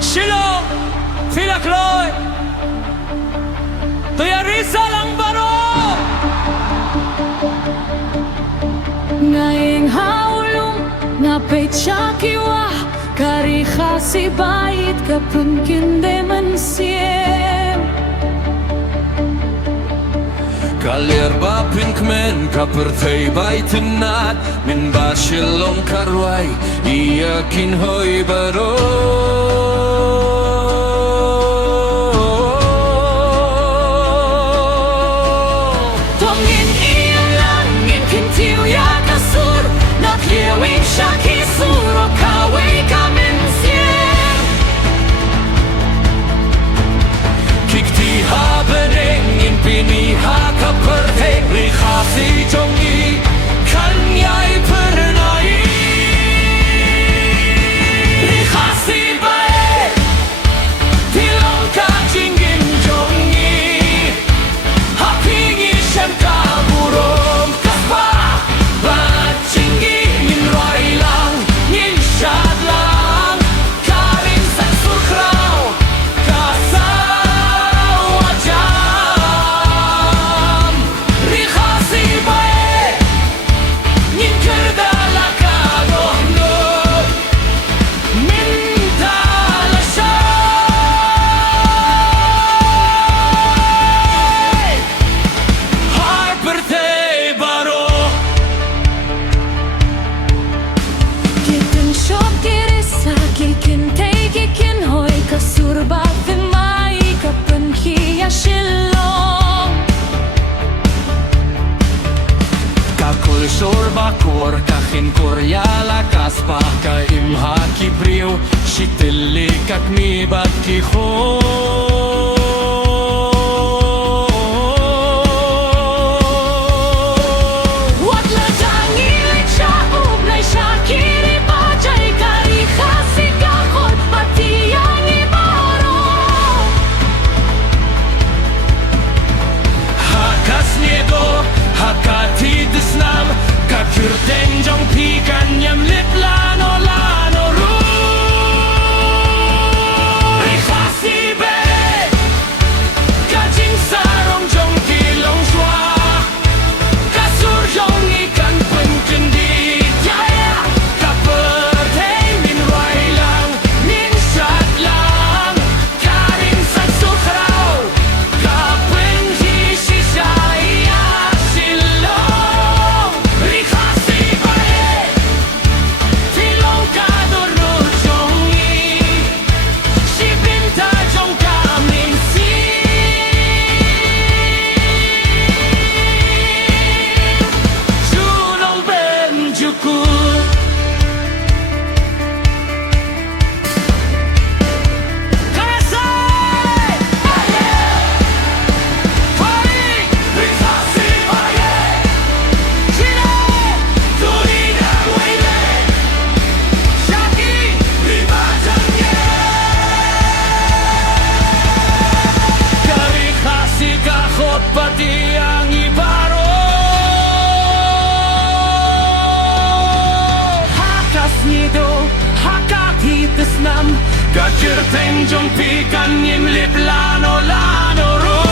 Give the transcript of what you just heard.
Shilo, Filakloy, Tuyarisa lang baro. Ngaing haulong nga pecha kiwa Kariha si bait kapun kinde man siem Kalir ba pinkmen kapertay baitinat min basilong karway iyakin hoy baro. Tongin iyan langin kintiw ya kasur Nakliwing siya kisuro kaway kamin siem Kikti ha berengin piniha kapertay Rikhasi jongi kanyay pernay Rikhasi bae Tilong ka jingin jongi Hapingi shem ka burom kaspa Bat jinggi min roy lang Min shad lang Karin san surkraw Kasaw ajam Rikhasi bae Min kerdala ka dohno Min talashay Har birthday baro Kitin shop kirisa kikin tay kikin hoy Kasur batin mai kapun hiya shilong Kakul shor bakor kahin korya la kaspa Ka imha kibriw shitili kak mi bat ki ho Wat la jangi lecha ublay siya kiri bajay Kariha si kakot pati yang ibaro Hakas niedo hakati desnam Kakyrten jong pikan nyam lip lano lano ru Rikhasi be Kajing sarong jong kilong shwa Kasur jong ikan pun kendi Yaya Kapertay min roy lang Min shad lang Karin san sukraw Kapun hi shishaya silong Rikhasi bae Tilong ka durul jongi Shibinta jong kamin si Chulong ben jukul Karasay! Pari! Rikhasi bae Chile! Tulina wile Shaki! Ribajangye Karikhasi kakot pati ang ibaro Hakas nido hakakitas nam Kakirten jong pikan yim lip lano lano ro